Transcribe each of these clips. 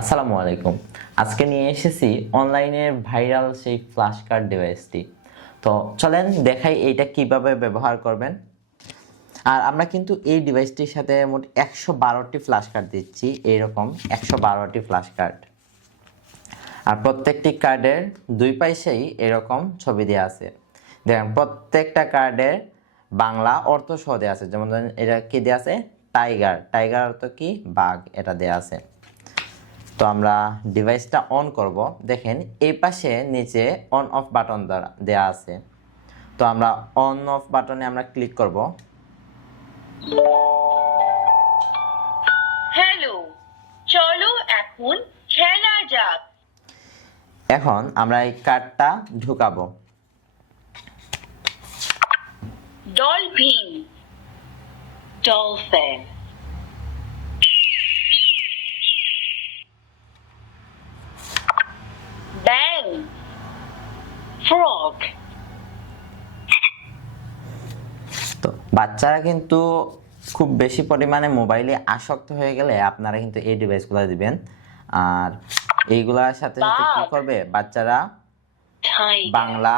আসসালামু আলাইকুম। আজকে নিয়ে এসেছি অনলাইনের ভাইরাল সেই ফ্ল্যাশ কার্ড ডিভাইসটি। তো চলেন দেখাই এইটা কিভাবে ব্যবহার করবেন। আর আমরা কিন্তু এই ডিভাইসটির সাথে মোট 112টি ফ্ল্যাশ কার্ড দিচ্ছি, এইরকম 112টি ফ্ল্যাশ কার্ড। আর প্রত্যেকটি কার্ডের দুই পাশেই এরকম ছবি দেওয়া আছে। দেখেন প্রত্যেকটা কার্ডের বাংলা অর্থ সহ দেওয়া আছে। যেমন ধরেন এটা কি দেওয়া আছে, টাইগার, টাইগার অর্থ কি, বাঘ, এটা দেওয়া আছে। তো আমরা ডিভাইসটা অন করব। দেখেন এই পাশে নিচে অন অফ বাটন দেওয়া আছে। তো আমরা অন অফ বাটনে আমরা ক্লিক করব। হ্যালো, চলো এখন খেলা যাক। এখন আমরা এই কার্ডটা ঢুকাবো। ডলফিন, ডলফিন, ব্যাং, ফ্রগ। তো বাচ্চারা কিন্তু খুব বেশি পরিমাণে মোবাইলে আসক্ত হয়ে গেলে আপনারা কিন্তু এই ডিভাইসগুলো দিবেন। আর এইগুলার সাথে সাথে কি করবে, বাচ্চারা বাংলা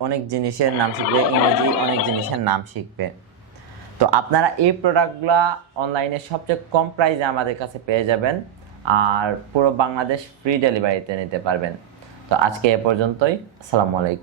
অনেক জিনিসের নাম শিখবে, ইংরেজি অনেক জিনিসের নাম শিখবে। তো আপনারা এই প্রোডাক্টগুলো অনলাইনে সবচেয়ে কম প্রাইসে আমাদের কাছে পেয়ে যাবেন। আর পুরো বাংলাদেশ ফ্রি ডেলিভারিতে নিতে পারবেন। তো আজকে এ পর্যন্তই। আসসালামু আলাইকুম।